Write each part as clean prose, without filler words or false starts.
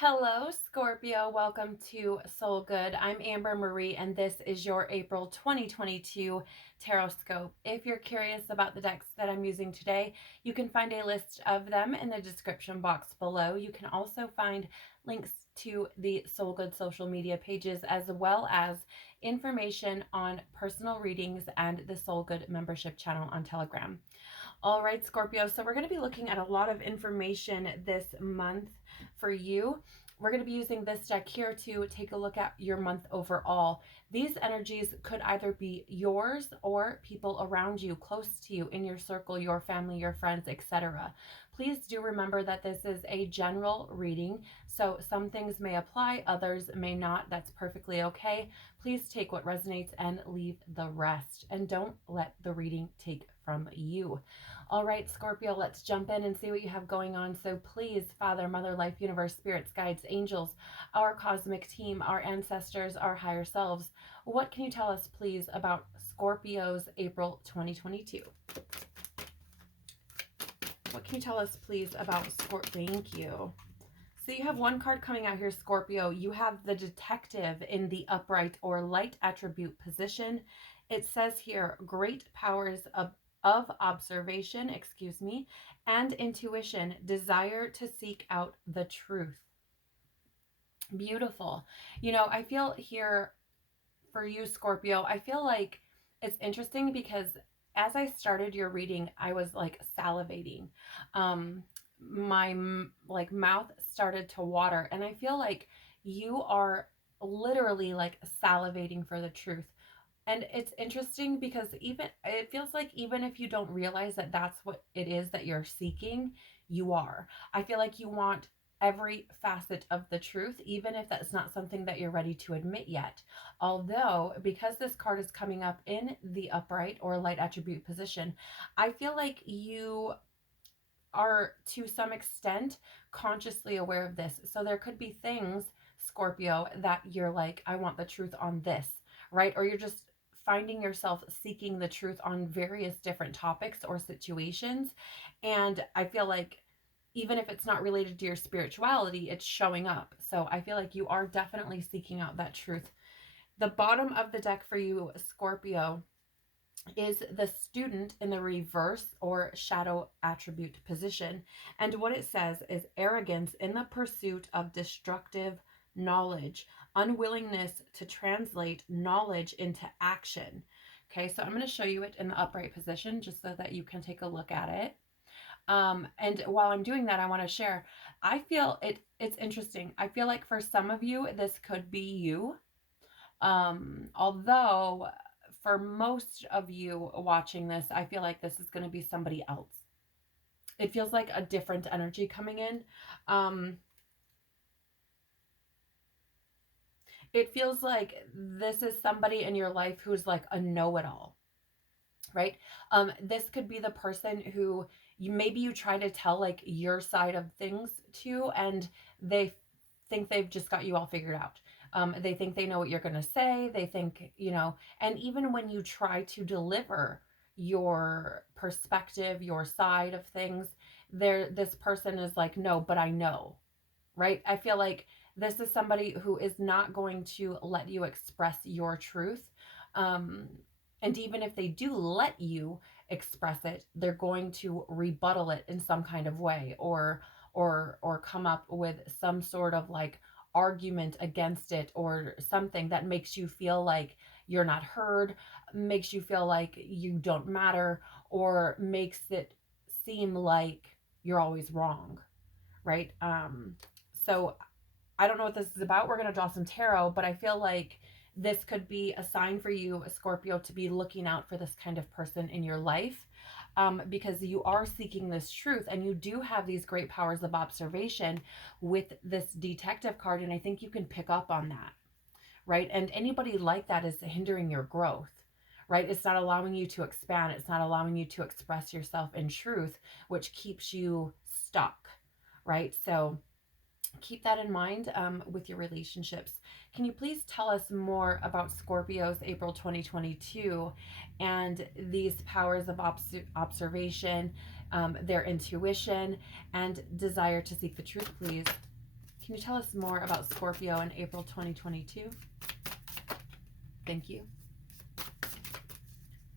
Hello, Scorpio. Welcome to Soul Good. I'm Amber Marie, and this is your April 2022 Tarotscope. If you're curious about the decks that I'm using today, you can find a list of them in the description box below. You can also find links to the Soul Good social media pages, as well as information on personal readings and the Soul Good membership channel on Telegram. All right, Scorpio. So we're going to be looking at a lot of information this month for you. We're going to be using this deck here to take a look at your month overall. These energies could either be yours or people around you, close to you, in your circle, your family, your friends, etc. Please do remember that this is a general reading, so some things may apply, others may not. That's perfectly okay. Please take what resonates and leave the rest, and don't let the reading take from you. All right, Scorpio, let's jump in and see what you have going on. So please, Father, Mother, Life, Universe, Spirits, Guides, Angels, our cosmic team, our ancestors, our higher selves, what can you tell us, please, about Scorpio's April 2022? What can you tell us, please, about Scorpio? Thank you. So you have one card coming out here, Scorpio. You have the Detective in the upright or light attribute position. It says here, great powers of observation, and intuition, desire to seek out the truth. Beautiful. You know, I feel here for you, Scorpio, I feel like it's interesting because as I started your reading, I was like salivating. My mouth started to water, and I feel like you are literally like salivating for the truth. And it's interesting because it feels like even if you don't realize that that's what it is that you're seeking, you are. I feel like you want every facet of the truth, even if that's not something that you're ready to admit yet. Although, because this card is coming up in the upright or light attribute position, I feel like you are to some extent consciously aware of this. So there could be things, Scorpio, that you're like, I want the truth on this, right? Or you're just finding yourself seeking the truth on various different topics or situations. And I feel like even if it's not related to your spirituality, it's showing up. So I feel like you are definitely seeking out that truth. The bottom of the deck for you, Scorpio, is the Student in the reverse or shadow attribute position. And what it says is arrogance in the pursuit of destructive knowledge, unwillingness to translate knowledge into action. Okay, so I'm going to show you it in the upright position just so that you can take a look at it. And while I'm doing that, I want to share, I feel it's interesting. I feel like for some of you, this could be you. Although for most of you watching this, I feel like this is going to be somebody else. It feels like a different energy coming in. It feels like this is somebody in your life who's like a know-it-all, right? This could be the person who maybe you try to tell like your side of things to, and they think they've just got you all figured out. They think they know what you're going to say. They think, and even when you try to deliver your perspective, your side of things, this person is like, no, but I know, right? I feel like this is somebody who is not going to let you express your truth. And even if they do let you express it, they're going to rebuttal it in some kind of way, or come up with some sort of like argument against it, or something that makes you feel like you're not heard, makes you feel like you don't matter, or makes it seem like you're always wrong, right? So I don't know what this is about. We're going to draw some tarot, but I feel like this could be a sign for you, Scorpio, to be looking out for this kind of person in your life, because you are seeking this truth, and you do have these great powers of observation with this detective card, and I think you can pick up on that, right? And anybody like that is hindering your growth, right? It's not allowing you to expand. It's not allowing you to express yourself in truth, which keeps you stuck, right? So keep that in mind with your relationships. Can you please tell us more about Scorpio's April 2022 and these powers of observation, their intuition, and desire to seek the truth, please? Can you tell us more about Scorpio in April 2022? Thank you.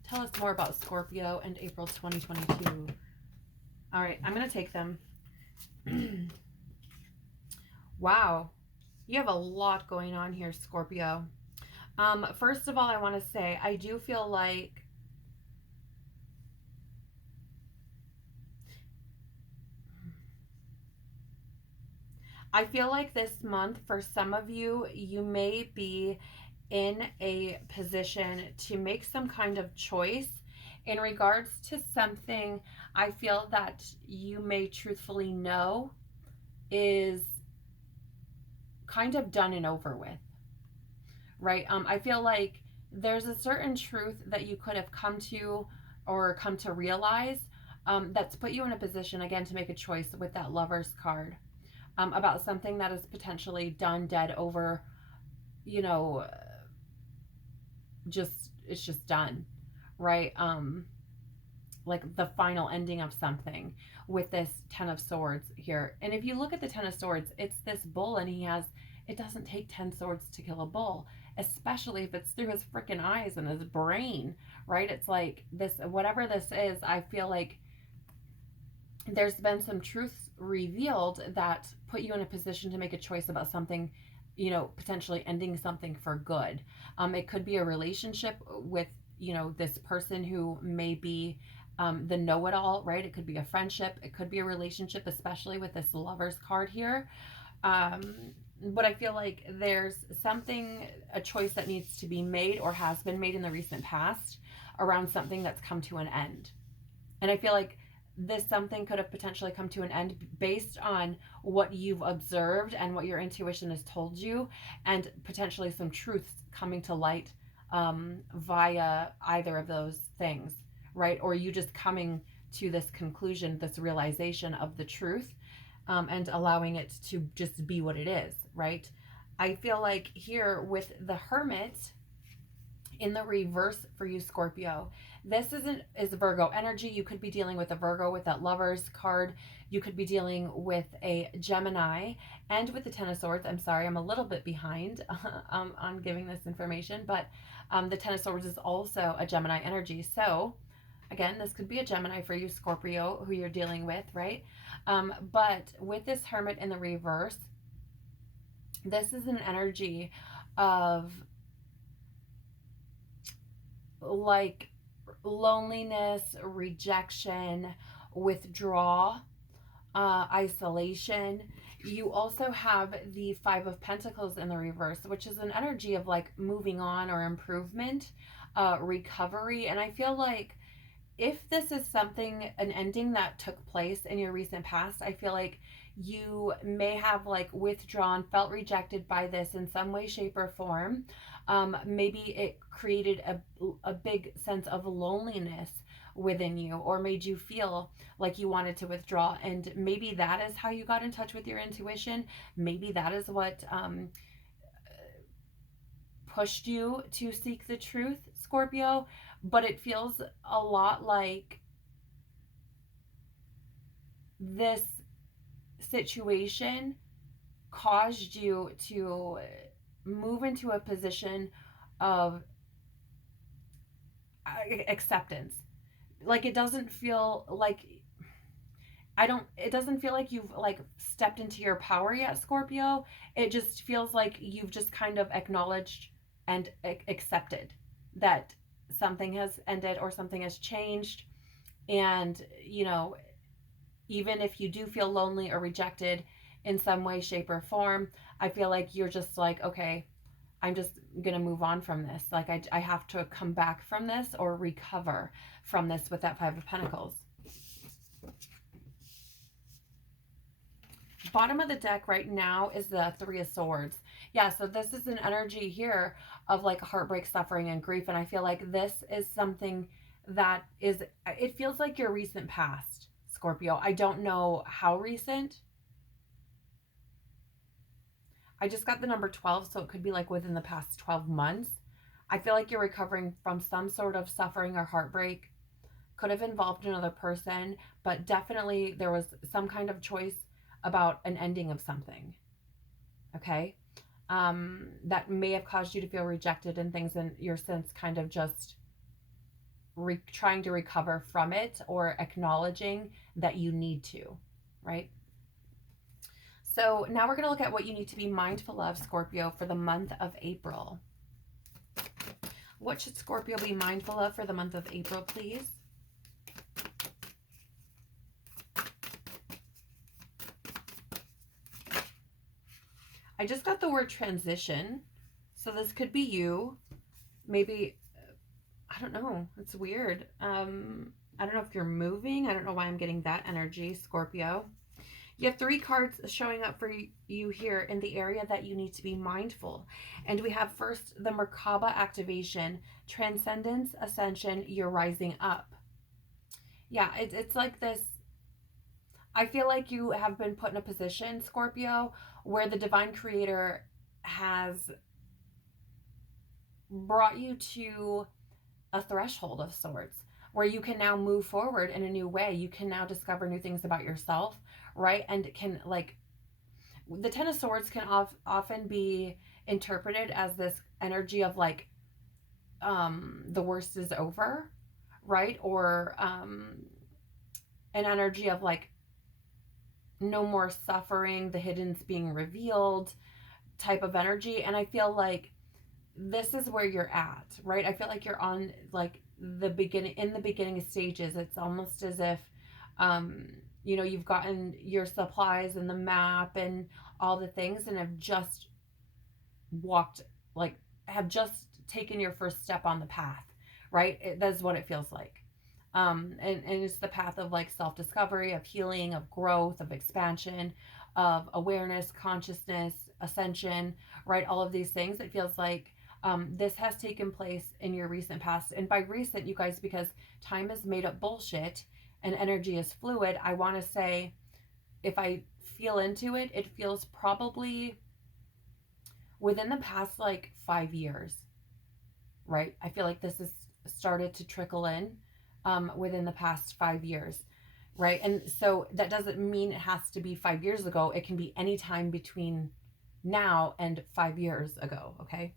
Tell us more about Scorpio and April 2022. All right, I'm going to take them. Wow. You have a lot going on here, Scorpio. First of all, I want to say, I do feel like this month, for some of you, you may be in a position to make some kind of choice in regards to something I feel that you may truthfully know is kind of done and over with, right? I feel like there's a certain truth that you could have come to or come to realize that's put you in a position, again, to make a choice with that Lover's card about something that is potentially done, dead, over, you know, it's just done, right? Like the final ending of something with this Ten of Swords here. And if you look at the Ten of Swords, it's this bull, and it doesn't take 10 swords to kill a bull, especially if it's through his freaking eyes and his brain, right? It's like this, whatever this is, I feel like there's been some truths revealed that put you in a position to make a choice about something, you know, potentially ending something for good. It could be a relationship with, you know, this person who may be the know-it-all, right? It could be a friendship. It could be a relationship, especially with this Lover's card here. But I feel like there's a choice that needs to be made or has been made in the recent past around something that's come to an end. And I feel like this something could have potentially come to an end based on what you've observed and what your intuition has told you, and potentially some truths coming to light via either of those things, right? Or you just coming to this conclusion, this realization of the truth, and allowing it to just be what it is, right? I feel like here with the Hermit in the reverse for you, Scorpio, this is Virgo energy. You could be dealing with a Virgo with that Lover's card. You could be dealing with a Gemini, and with the Ten of Swords. I'm sorry, I'm a little bit behind on giving this information, but the Ten of Swords is also a Gemini energy. So again, this could be a Gemini for you, Scorpio, who you're dealing with, right? But with this Hermit in the reverse, this is an energy of like loneliness, rejection, withdrawal, isolation. You also have the Five of Pentacles in the reverse, which is an energy of like moving on or improvement, recovery. And I feel like if this is an ending that took place in your recent past, I feel like you may have like withdrawn, felt rejected by this in some way, shape, or form. Maybe it created a big sense of loneliness within you, or made you feel like you wanted to withdraw. And maybe that is how you got in touch with your intuition. Maybe that is what pushed you to seek the truth, Scorpio. But it feels a lot like this situation caused you to move into a position of acceptance. Like it doesn't feel like it doesn't feel like you've like stepped into your power yet, Scorpio. It just feels like you've just kind of acknowledged and accepted that something has ended or something has changed. And, you know, even if you do feel lonely or rejected in some way, shape, or form, I feel like you're just like, okay, I'm just going to move on from this. Like I have to come back from this or recover from this with that Five of Pentacles. Bottom of the deck right now is the Three of Swords. Yeah, so this is an energy here of like heartbreak, suffering, and grief. And I feel like this is something that is, it feels like your recent past, Scorpio. I don't know how recent. I just got the number 12, so it could be like within the past 12 months. I feel like you're recovering from some sort of suffering or heartbreak. Could have involved another person, but definitely there was some kind of choice about an ending of something. okay? That may have caused you to feel rejected and things, and you're since kind of just trying to recover from it, or acknowledging that you need to, right? So now we're going to look at what you need to be mindful of, Scorpio, for the month of April. What should Scorpio be mindful of for the month of April, please? I just got the word transition. So this could be you. Maybe, I don't know. It's weird. I don't know if you're moving. I don't know why I'm getting that energy, Scorpio. You have 3 cards showing up for you here in the area that you need to be mindful. And we have first the Merkaba activation, transcendence, ascension, you're rising up. Yeah, it's like this. I feel like you have been put in a position, Scorpio, where the divine creator has brought you to a threshold of sorts, where you can now move forward in a new way. You can now discover new things about yourself, right? And can, like, the Ten of Swords can often be interpreted as this energy of like, the worst is over, right? Or an energy of like, no more suffering, the hidden's being revealed type of energy. And I feel like this is where you're at, right? I feel like you're on like the beginning stages. It's almost as if, you know, you've gotten your supplies and the map and all the things, and have just have just taken your first step on the path, right? That's what it feels like. And it's the path of like self-discovery, of healing, of growth, of expansion, of awareness, consciousness, ascension, right? All of these things. It feels like this has taken place in your recent past. And by recent, you guys, because time is made up bullshit and energy is fluid, I want to say, if I feel into it, it feels probably within the past like 5 years, right? I feel like this has started to trickle in within the past 5 years, right? And so that doesn't mean it has to be 5 years ago. It can be any time between now and 5 years ago, okay?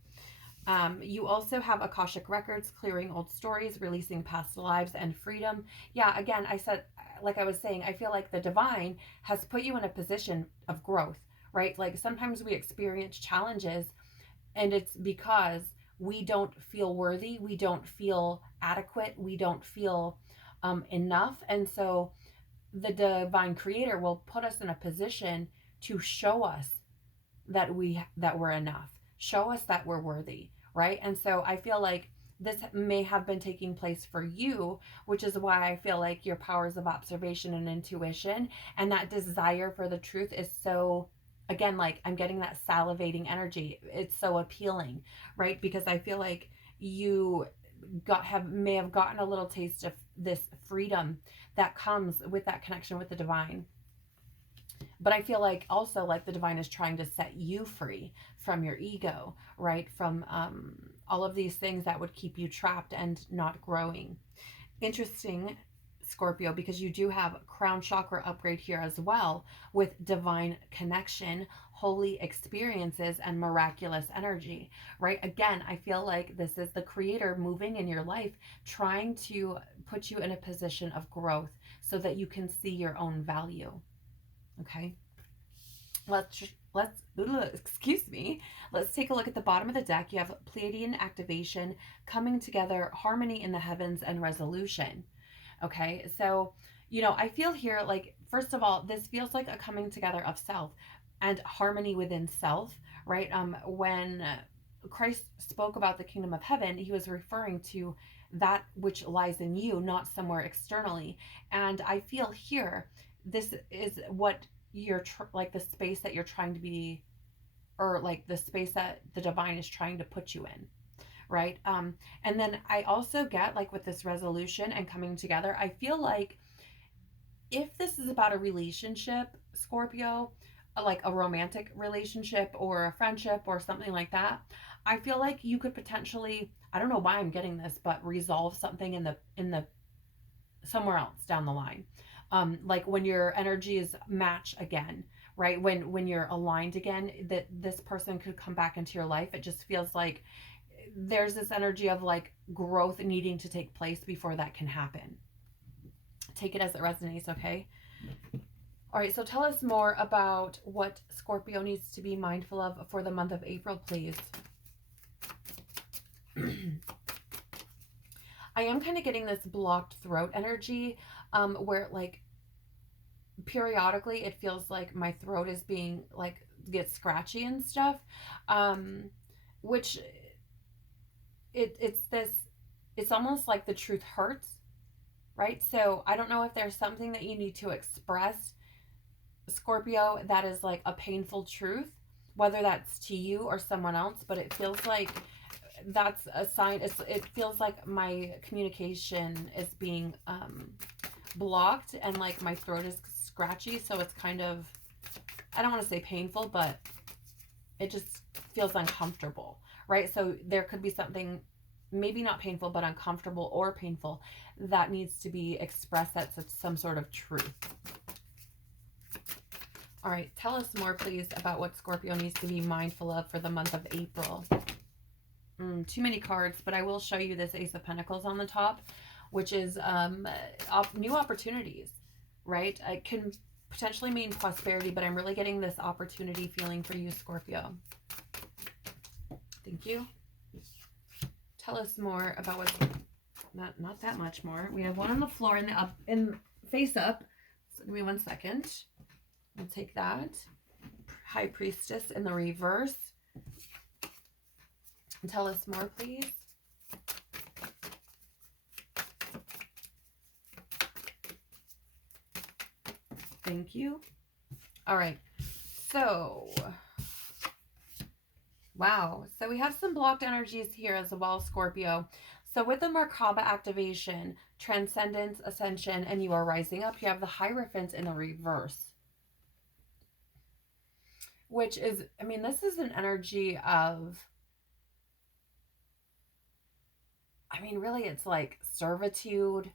You also have Akashic Records, clearing old stories, releasing past lives, and freedom. Yeah, again, I said, like I was saying, I feel like the divine has put you in a position of growth, right? Like sometimes we experience challenges, and it's because we don't feel worthy, we don't feel adequate, we don't feel enough. And so the divine creator will put us in a position to show us that we're enough, show us that we're worthy, right? And so I feel like this may have been taking place for you, which is why I feel like your powers of observation and intuition and that desire for the truth is so, again, like I'm getting that salivating energy. It's so appealing, right? Because I feel like you may have gotten a little taste of this freedom that comes with that connection with the divine. But I feel like also like the divine is trying to set you free from your ego, right? From all of these things that would keep you trapped and not growing. Interesting, Scorpio, because you do have crown chakra upgrade here as well, with divine connection, holy experiences, and miraculous energy, right? Again, I feel like this is the creator moving in your life, trying to put you in a position of growth so that you can see your own value. Okay, let's excuse me. Let's take a look at the bottom of the deck. You have Pleiadian activation, coming together, harmony in the heavens, and resolution. Okay, so you know, I feel here like, first of all, this feels like a coming together of self and harmony within self, right? When Christ spoke about the kingdom of heaven, he was referring to that which lies in you, not somewhere externally. And I feel here, this is what you're like the space that you're trying to be, or like the space that the divine is trying to put you in, right? And then I also get like with this resolution and coming together, I feel like if this is about a relationship, Scorpio, like a romantic relationship or a friendship or something like that, I feel like you could potentially, I don't know why I'm getting this, but resolve something in the somewhere else down the line. Like when your energies match again, right? When you're aligned again, that this person could come back into your life. It just feels like there's this energy of like growth needing to take place before that can happen. Take it as it resonates, okay? All right, so tell us more about what Scorpio needs to be mindful of for the month of April, please. I am kind of getting this blocked throat energy, where like periodically it feels like my throat is being like gets scratchy and stuff, which it's almost like the truth hurts, right? So I don't know if there's something that you need to express, Scorpio, that is like a painful truth, whether that's to you or someone else, but it feels like that's a sign. It feels like my communication is being blocked, and like my throat is scratchy, so it's kind of, I don't want to say painful, but it just feels uncomfortable, right? So there could be something, maybe not painful, but uncomfortable or painful, that needs to be expressed. That's some sort of truth. All right, tell us more, please, about what Scorpio needs to be mindful of for the month of April. Too many cards, but I will show you this Ace of Pentacles on the top, which is new opportunities, right? It can potentially mean prosperity, but I'm really getting this opportunity feeling for you, Scorpio. Thank you. Tell us more about what's, not that much more. We have one on the floor in the up, in face up. So give me 1 second. I'll take that. High Priestess in the reverse. And tell us more, please. Thank you. All right. So, wow. So we have some blocked energies here as well, Scorpio. So with the Merkaba activation, Transcendence, Ascension, and you are rising up, you have the Hierophant in the reverse. Which is, I mean, this is an energy of, I mean, really it's like servitude.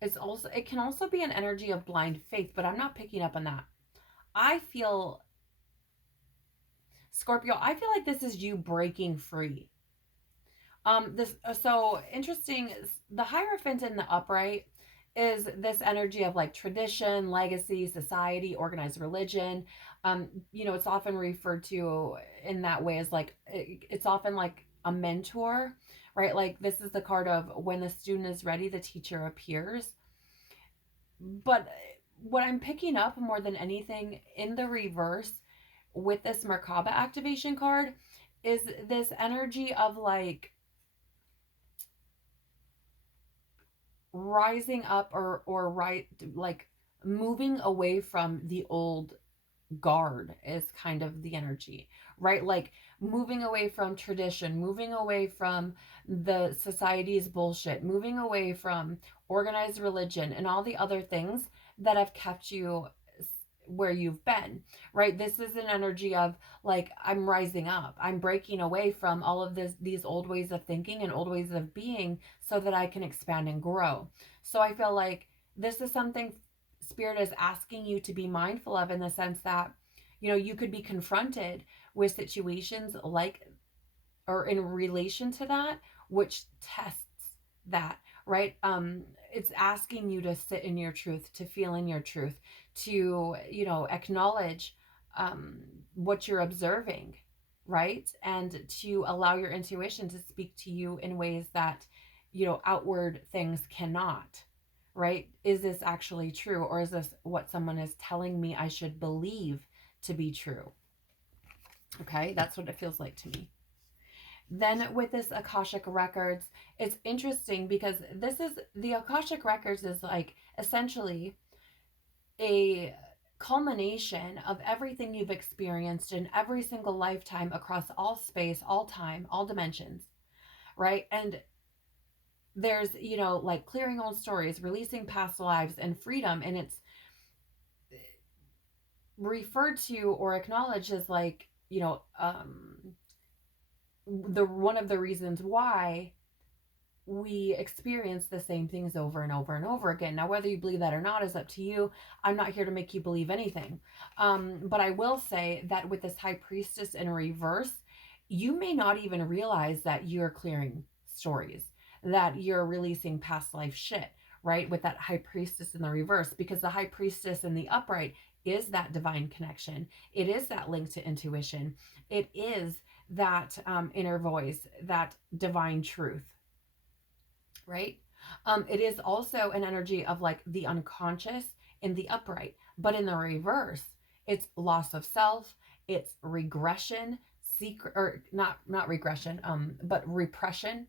It can also be an energy of blind faith, but I'm not picking up on that. I feel, Scorpio, I feel like this is you breaking free. So interesting, the Hierophant in the upright is this energy of like tradition, legacy, society, organized religion. You know, it's often referred to in that way as like, it's often like a mentor, right? Like this is the card of when the student is ready, the teacher appears. But what I'm picking up more than anything in the reverse with this Merkaba activation card is this energy of like rising up or right, like moving away from the old guard is kind of the energy, right? Like moving away from tradition, moving away from the society's bullshit, moving away from organized religion and all the other things that have kept you where you've been, right? This is an energy of like, I'm rising up, I'm breaking away from all of these old ways of thinking and old ways of being so that I can expand and grow. So I feel like this is something Spirit is asking you to be mindful of, in the sense that, you know, you could be confronted with situations like, or in relation to that, which tests that, right? It's asking you to sit in your truth, to feel in your truth, to, you know, acknowledge what you're observing, right? And to allow your intuition to speak to you in ways that, you know, outward things cannot, right? Is this actually true? Or is this what someone is telling me I should believe to be true? Okay, that's what it feels like to me. Then with this Akashic Records, it's interesting because this is, the Akashic Records is like essentially a culmination of everything you've experienced in every single lifetime across all space, all time, all dimensions, right? And there's, you know, like clearing old stories, releasing past lives, and freedom. And it's referred to or acknowledged as like, you know, the one of the reasons why we experience the same things over and over and over again. Now, whether you believe that or not is up to you. I'm not here to make you believe anything. But I will say that with this High Priestess in reverse, you may not even realize that you're clearing stories, that you're releasing past life shit, right? With that High Priestess in the reverse, because the High Priestess in the upright is that divine connection. It is that link to intuition. It is that inner voice, that divine truth, right? It is also an energy of like the unconscious in the upright, but in the reverse, it's loss of self, it's regression, secret, or not regression, but repression,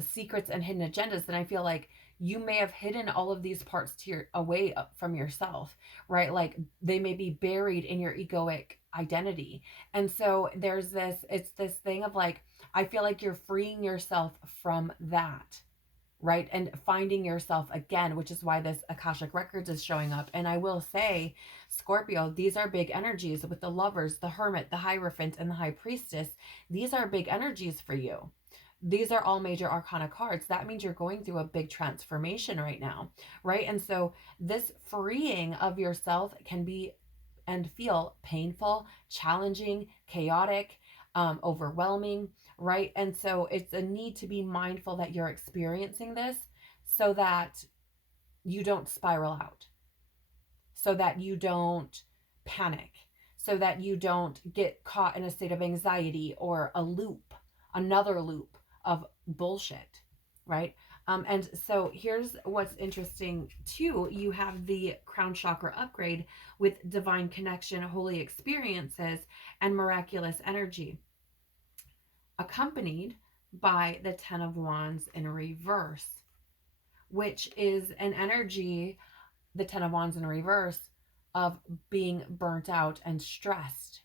secrets and hidden agendas. And I feel like you may have hidden all of these parts to your away from yourself, right? Like they may be buried in your egoic identity. And so there's this, it's this thing of like, I feel like you're freeing yourself from that, right? And finding yourself again, which is why this Akashic Records is showing up. And I will say, Scorpio, these are big energies with the Lovers, the Hermit, the Hierophant, and the High Priestess. These are big energies for you. These are all major arcana cards. That means you're going through a big transformation right now, right? And so this freeing of yourself can be and feel painful, challenging, chaotic, overwhelming, right? And so it's a need to be mindful that you're experiencing this so that you don't spiral out, so that you don't panic, so that you don't get caught in a state of anxiety or a loop, another loop of bullshit, right? And so here's what's interesting too. You have the crown chakra upgrade with divine connection, holy experiences, and miraculous energy, accompanied by the 10 of Wands in reverse, which is an energy, the 10 of Wands in reverse, of being burnt out and stressed.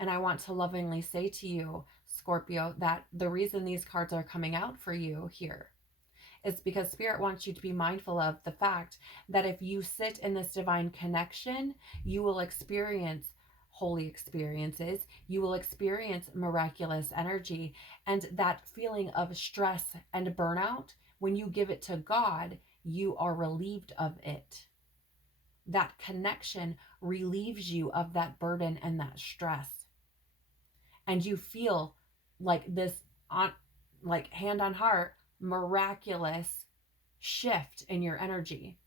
And I want to lovingly say to you, Scorpio, that the reason these cards are coming out for you here is because Spirit wants you to be mindful of the fact that if you sit in this divine connection, you will experience holy experiences, you will experience miraculous energy, and that feeling of stress and burnout, when you give it to God, you are relieved of it. That connection relieves you of that burden and that stress. And you feel like this, on, like hand on heart, miraculous shift in your energy,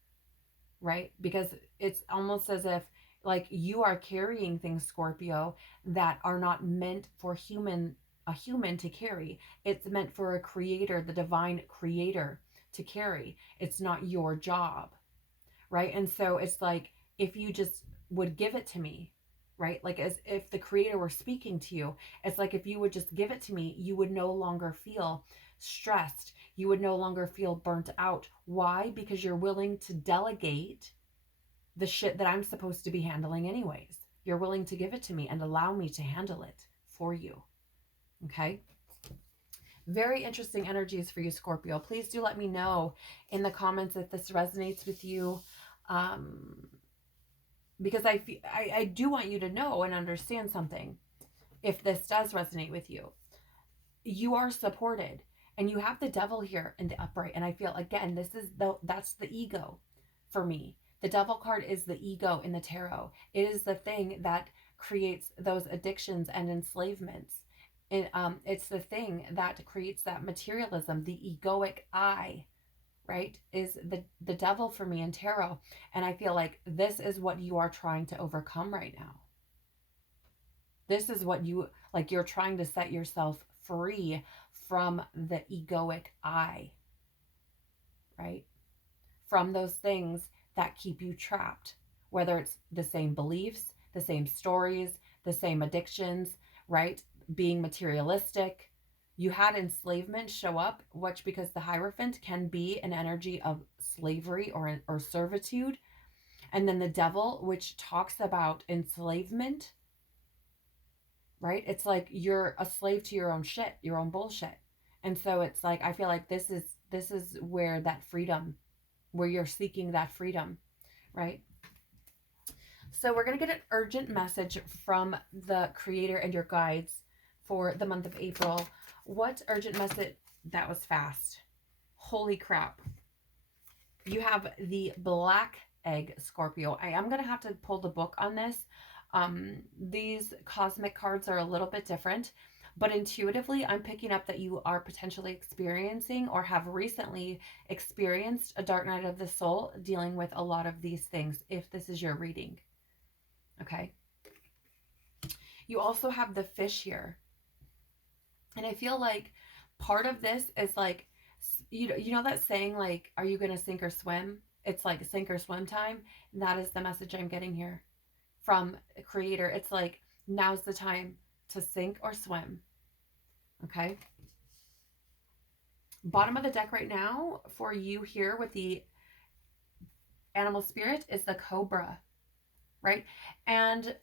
right? Because it's almost as if like you are carrying things, Scorpio, that are not meant for a human to carry. It's meant for a creator, the divine creator, to carry. It's not your job, right? And so it's like, if you just would give it to me, right? Like as if the creator were speaking to you, it's like if you would just give it to me, you would no longer feel stressed. You would no longer feel burnt out. Why? Because you're willing to delegate the shit that I'm supposed to be handling anyways. You're willing to give it to me and allow me to handle it for you. Okay? Very interesting energies for you, Scorpio. Please do let me know in the comments if this resonates with you. Because I do want you to know and understand something. If this does resonate with you, you are supported, and you have the devil here in the upright. And I feel, again, that's the ego for me. The devil card is the ego in the tarot. It is the thing that creates those addictions and enslavements. It's the thing that creates that materialism, the egoic I, right, is the devil for me in tarot. And I feel like this is what you are trying to overcome right now. This is what you're trying to set yourself free from the egoic I, right? From those things that keep you trapped, whether it's the same beliefs, the same stories, the same addictions, right? Being materialistic. You had enslavement show up, which because the Hierophant can be an energy of slavery or servitude. And then the devil, which talks about enslavement, right? It's like you're a slave to your own shit, your own bullshit. And so it's like, I feel like this is where that freedom, where you're seeking that freedom, right? So we're going to get an urgent message from the creator and your guides for the month of April. What urgent message? That was fast. Holy crap. You have the black egg, Scorpio. I am going to have to pull the book on this. These cosmic cards are a little bit different, but intuitively I'm picking up that you are potentially experiencing or have recently experienced a dark night of the soul dealing with a lot of these things, if this is your reading. Okay. You also have the fish here. And I feel like part of this is like, you know that saying, like, are you going to sink or swim? It's like sink or swim time. And that is the message I'm getting here from a creator. It's like, now's the time to sink or swim. Okay. Bottom of the deck right now for you here with the animal spirit is the cobra, right? And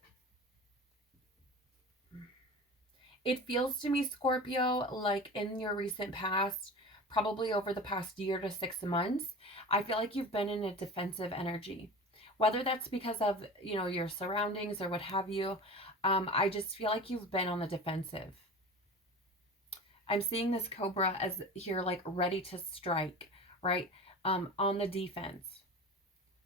it feels to me, Scorpio, like in your recent past, probably over the past year to 6 months, I feel like you've been in a defensive energy. Whether that's because of, you know, your surroundings or what have you, I just feel like you've been on the defensive. I'm seeing this cobra as here, like ready to strike, right? On the defense.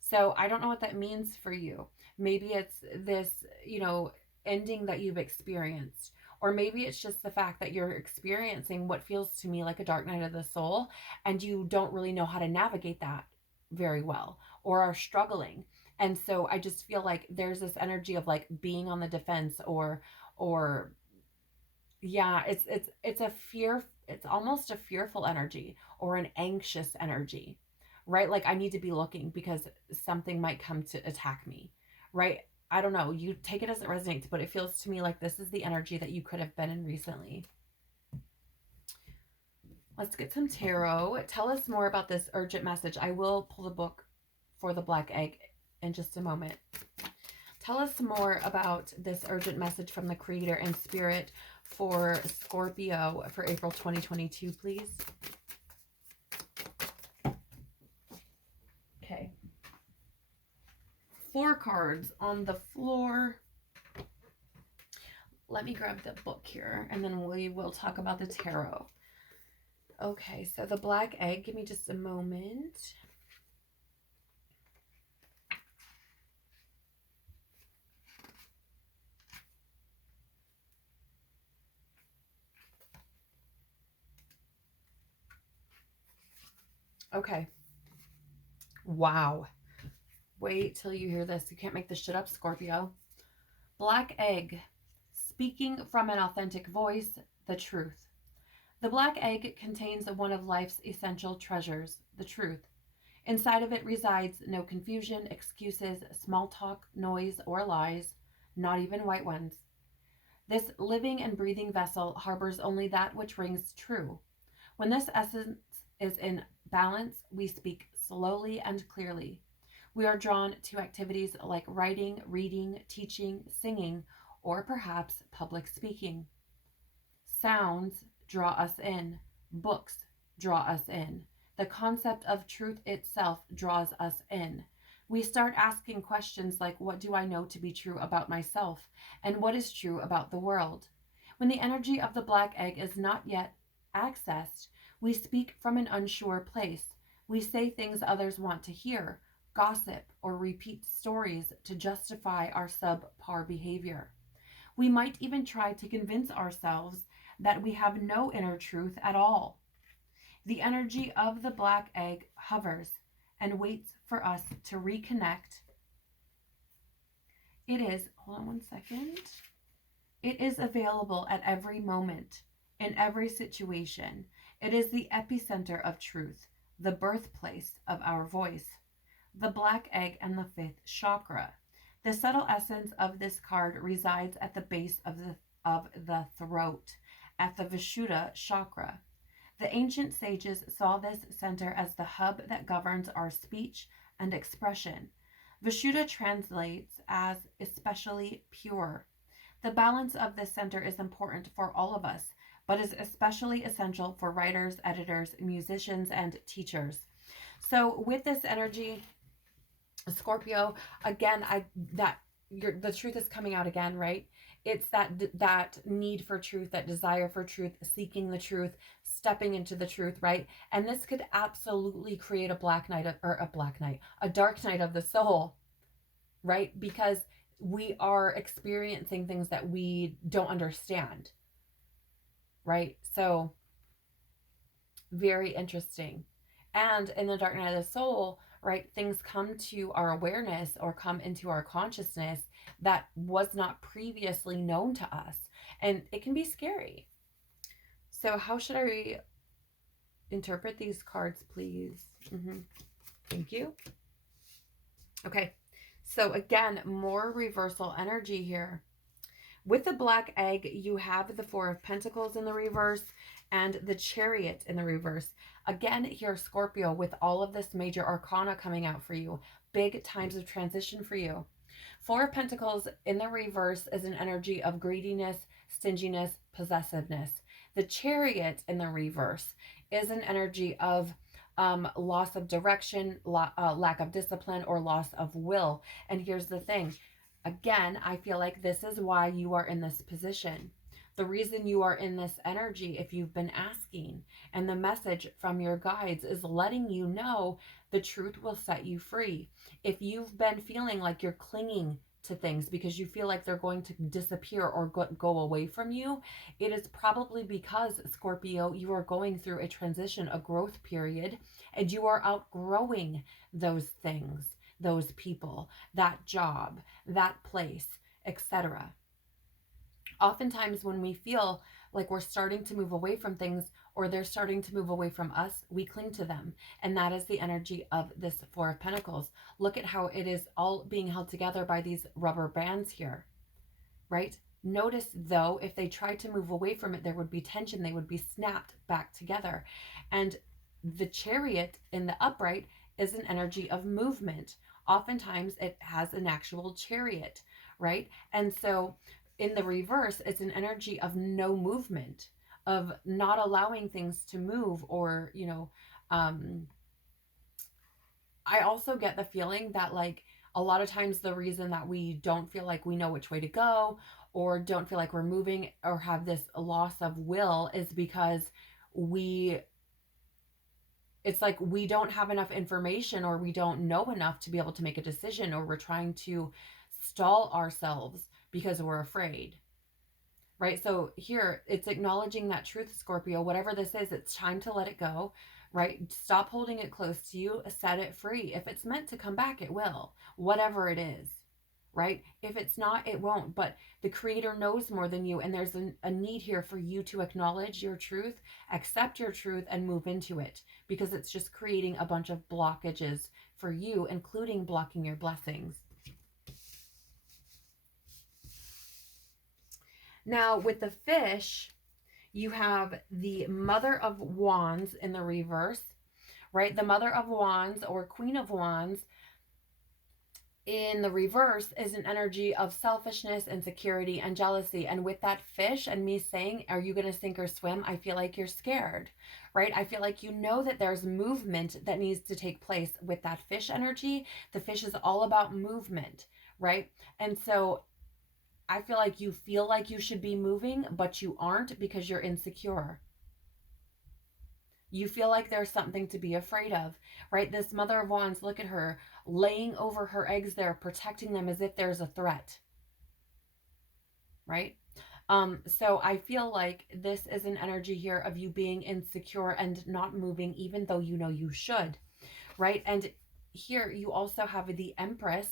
So I don't know what that means for you. Maybe it's this, you know, ending that you've experienced. Or maybe it's just the fact that you're experiencing what feels to me like a dark night of the soul, and you don't really know how to navigate that very well, or are struggling. And so I just feel like there's this energy of like being on the defense, or yeah, it's a fear, it's almost a fearful energy or an anxious energy, right? Like I need to be looking because something might come to attack me, right? I don't know, you take it as it resonates, but it feels to me like this is the energy that you could have been in recently. Let's get some tarot. Tell us more about this urgent message. I will pull the book for the black egg in just a moment. Tell us more about this urgent message from the creator and spirit for Scorpio for April 2022, please. Okay. 4 cards on the floor. Let me grab the book here and then we will talk about the tarot. Okay, so the black egg, give me just a moment. Okay. Wow. Wait till you hear this. You can't make this shit up, Scorpio. Black egg, speaking from an authentic voice, the truth. The black egg contains one of life's essential treasures, the truth. Inside of it resides no confusion, excuses, small talk, noise, or lies, not even white ones. This living and breathing vessel harbors only that which rings true. When this essence is in balance, we speak slowly and clearly. We are drawn to activities like writing, reading, teaching, singing, or perhaps public speaking. Sounds draw us in. Books draw us in. The concept of truth itself draws us in. We start asking questions like, what do I know to be true about myself? And what is true about the world? When the energy of the black egg is not yet accessed, we speak from an unsure place. We say things others want to hear, gossip, or repeat stories to justify our subpar behavior. We might even try to convince ourselves that we have no inner truth at all. The energy of the black egg hovers and waits for us to reconnect. It is, hold on one second. It is available at every moment, in every situation. It is the epicenter of truth, the birthplace of our voice. The black egg and the 5th chakra. The subtle essence of this card resides at the base of the throat, at the Vishuddha chakra. The ancient sages saw this center as the hub that governs our speech and expression. Vishuddha translates as especially pure. The balance of this center is important for all of us, but is especially essential for writers, editors, musicians, and teachers. So with this energy, Scorpio, again, the truth is coming out again, right? It's that need for truth, that desire for truth, seeking the truth, stepping into the truth, right? And this could absolutely create a a dark night of the soul, right? Because we are experiencing things that we don't understand, right? So very interesting. And in the dark night of the soul, right, things come to our awareness or come into our consciousness that was not previously known to us. And it can be scary. So how should I interpret these cards, please? Thank you. Okay. So again, more reversal energy here. With the Black Egg, you have the Four of Pentacles in the reverse and the Chariot in the reverse. Again, here, Scorpio, with all of this major arcana coming out for you, big times of transition for you. Four of Pentacles in the reverse is an energy of greediness, stinginess, possessiveness. The Chariot in the reverse is an energy of loss of direction, lack of discipline, or loss of will. And here's the thing. Again, I feel like this is why you are in this position. The reason you are in this energy, if you've been asking, and the message from your guides is letting you know the truth will set you free. If you've been feeling like you're clinging to things because you feel like they're going to disappear or go away from you, it is probably because, Scorpio, you are going through a transition, a growth period, and you are outgrowing those things, those people, that job, that place, etc. Oftentimes when we feel like we're starting to move away from things or they're starting to move away from us, we cling to them. And that is the energy of this Four of Pentacles. Look at how it is all being held together by these rubber bands here, right? Notice, though, if they tried to move away from it, there would be tension. They would be snapped back together. And the Chariot in the upright is an energy of movement. Oftentimes it has an actual chariot, right? And so in the reverse, it's an energy of no movement, of not allowing things to move, or, you know, I also get the feeling that, like, a lot of times the reason that we don't feel like we know which way to go or don't feel like we're moving or have this loss of will is because it's like we don't have enough information or we don't know enough to be able to make a decision, or we're trying to stall ourselves because we're afraid, right? So here it's acknowledging that truth, Scorpio. Whatever this is, it's time to let it go, right? Stop holding it close to you, set it free. If it's meant to come back, it will, whatever it is, right? If it's not, it won't. But the Creator knows more than you, and there's a need here for you to acknowledge your truth, accept your truth, and move into it, because it's just creating a bunch of blockages for you, including blocking your blessings. Now, with the fish, you have the Mother of Wands in the reverse, right? The Mother of Wands, or Queen of Wands, in the reverse is an energy of selfishness, insecurity, and jealousy. And with that fish and me saying, are you going to sink or swim? I feel like you're scared, right? I feel like you know that there's movement that needs to take place with that fish energy. The fish is all about movement, right? And so I feel like you should be moving, but you aren't because you're insecure. You feel like there's something to be afraid of, right? This Mother of Wands, look at her laying over her eggs there, protecting them as if there's a threat, right? So I feel like this is an energy here of you being insecure and not moving, even though you know you should, right? And here you also have the Empress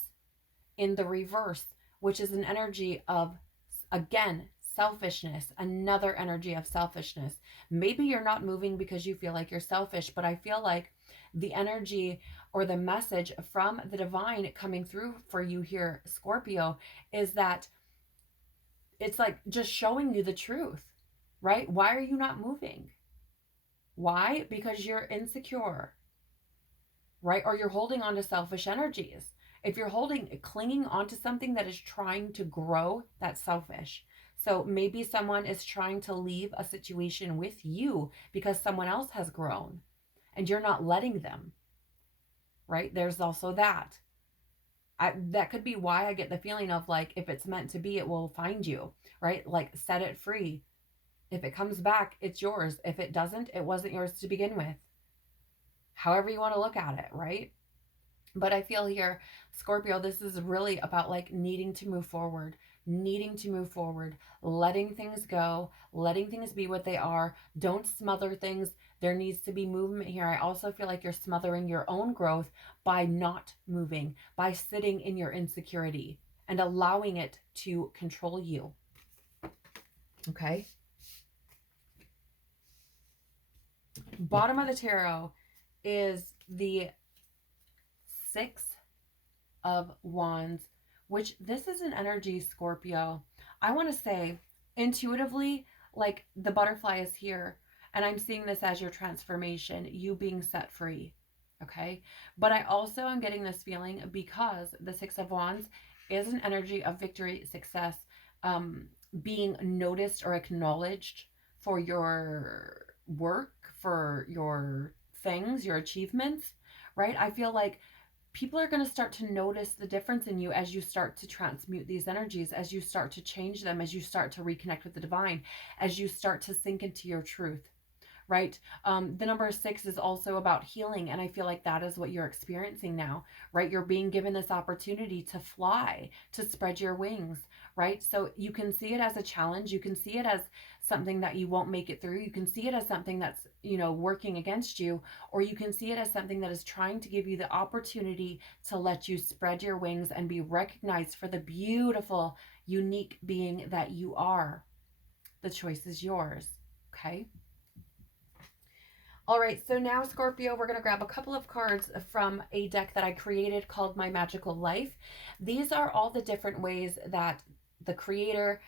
in the reverse, which is an energy of, again, selfishness, another energy of selfishness. Maybe you're not moving because you feel like you're selfish, but I feel like the energy or the message from the divine coming through for you here, Scorpio, is that it's like just showing you the truth, right? Why are you not moving? Why? Because you're insecure, right? Or you're holding on to selfish energies. If you're clinging onto something that is trying to grow, that's selfish. So maybe someone is trying to leave a situation with you because someone else has grown and you're not letting them, right? There's also that. that could be why I get the feeling of like, if it's meant to be, it will find you, right? Like, set it free. If it comes back, it's yours. If it doesn't, it wasn't yours to begin with. However you want to look at it, right? But I feel here, Scorpio, this is really about like needing to move forward, letting things go, letting things be what they are. Don't smother things. There needs to be movement here. I also feel like you're smothering your own growth by not moving, by sitting in your insecurity and allowing it to control you. Okay. Bottom of the tarot is the Six of Wands, which this is an energy, Scorpio. I want to say intuitively, like the butterfly is here, and I'm seeing this as your transformation, you being set free. Okay. But I also am getting this feeling because the Six of Wands is an energy of victory, success, being noticed or acknowledged for your work, for your things, your achievements, right? I feel like people are going to start to notice the difference in you as you start to transmute these energies, as you start to change them, as you start to reconnect with the divine, as you start to sink into your truth, right? The number 6 is also about healing, and I feel like that is what you're experiencing now, right? You're being given this opportunity to fly, to spread your wings, right? So you can see it as a challenge. You can see it as something that you won't make it through. You can see it as something that's, working against you, or you can see it as something that is trying to give you the opportunity to let you spread your wings and be recognized for the beautiful, unique being that you are. The choice is yours. Okay. All right, so now, Scorpio, we're going to grab a couple of cards from a deck that I created called My Magical Life. These are all the different ways that the creator,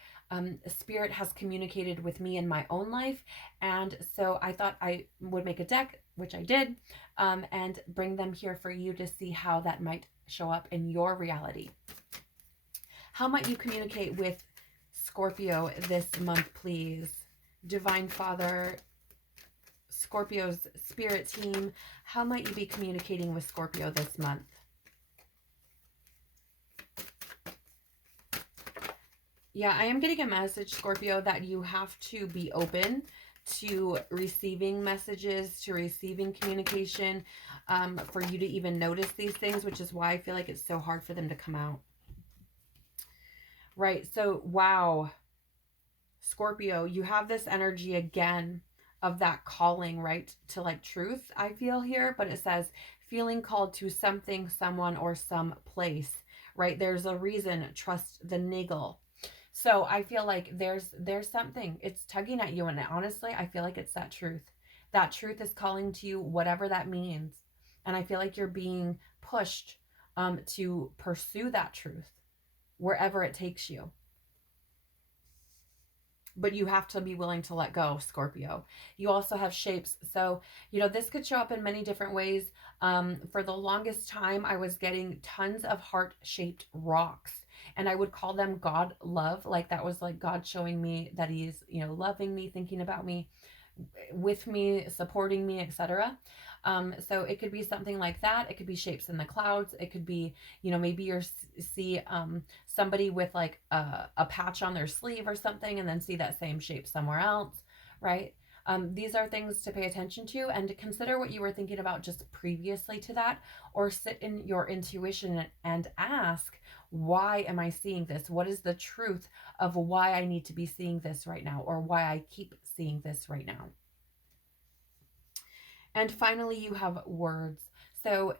spirit, has communicated with me in my own life. And so I thought I would make a deck, which I did, and bring them here for you to see how that might show up in your reality. How might you communicate with Scorpio this month, please? Divine Father, Scorpio's spirit team, how might you be communicating with Scorpio this month? Yeah, I am getting a message, Scorpio, that you have to be open to receiving messages, to receiving communication, for you to even notice these things, which is why I feel like it's so hard for them to come out. Right, so wow, Scorpio, you have this energy again of that calling, right, to like truth, I feel here, but it says feeling called to something, someone, or some place, right? There's a reason, trust the niggle. So I feel like there's something, it's tugging at you, and honestly, I feel like it's that truth. That truth is calling to you, whatever that means. And I feel like you're being pushed to pursue that truth wherever it takes you. But you have to be willing to let go, Scorpio. You also have shapes. So, this could show up in many different ways. For the longest time, I was getting tons of heart-shaped rocks. And I would call them God love. Like that was like God showing me that he's, loving me, thinking about me, with me, supporting me, etc. So it could be something like that. It could be shapes in the clouds. It could be, maybe you see somebody with like a patch on their sleeve or something, and then see that same shape somewhere else, right? These are things to pay attention to, and to consider what you were thinking about just previously to that, or sit in your intuition and ask, why am I seeing this? What is the truth of why I need to be seeing this right now, or why I keep seeing this right now? And finally, you have words. So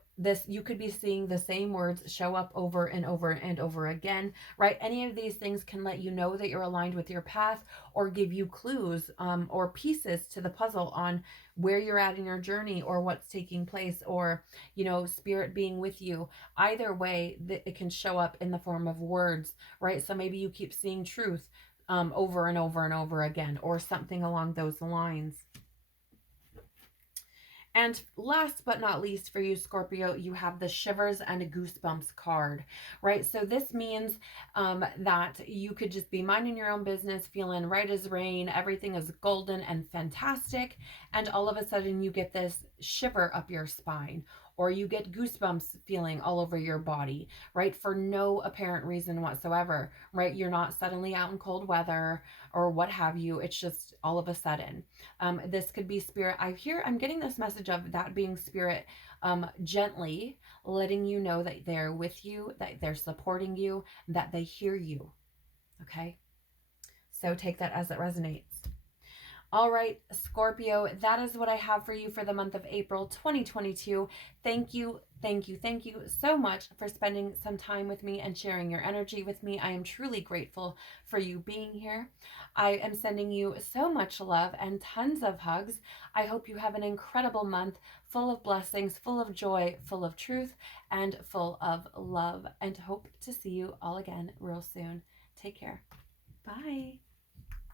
you could be seeing the same words show up over and over and over again, right? Any of these things can let you know that you're aligned with your path, or give you clues or pieces to the puzzle on where you're at in your journey, or what's taking place, or, spirit being with you. Either way, it can show up in the form of words, right? So maybe you keep seeing truth over and over and over again, or something along those lines. And last but not least for you, Scorpio, you have the Shivers and Goosebumps card, right? So this means that you could just be minding your own business, feeling right as rain, everything is golden and fantastic, and all of a sudden you get this shiver up your spine, or you get goosebumps feeling all over your body, right? For no apparent reason whatsoever, right? You're not suddenly out in cold weather or what have you. It's just all of a sudden. This could be spirit. I'm getting this message of that being spirit, gently letting you know that they're with you, that they're supporting you, that they hear you. Okay. So take that as it resonates. All right, Scorpio, that is what I have for you for the month of April 2022. Thank you, thank you, thank you so much for spending some time with me and sharing your energy with me. I am truly grateful for you being here. I am sending you so much love and tons of hugs. I hope you have an incredible month full of blessings, full of joy, full of truth, and full of love. And hope to see you all again real soon. Take care. Bye.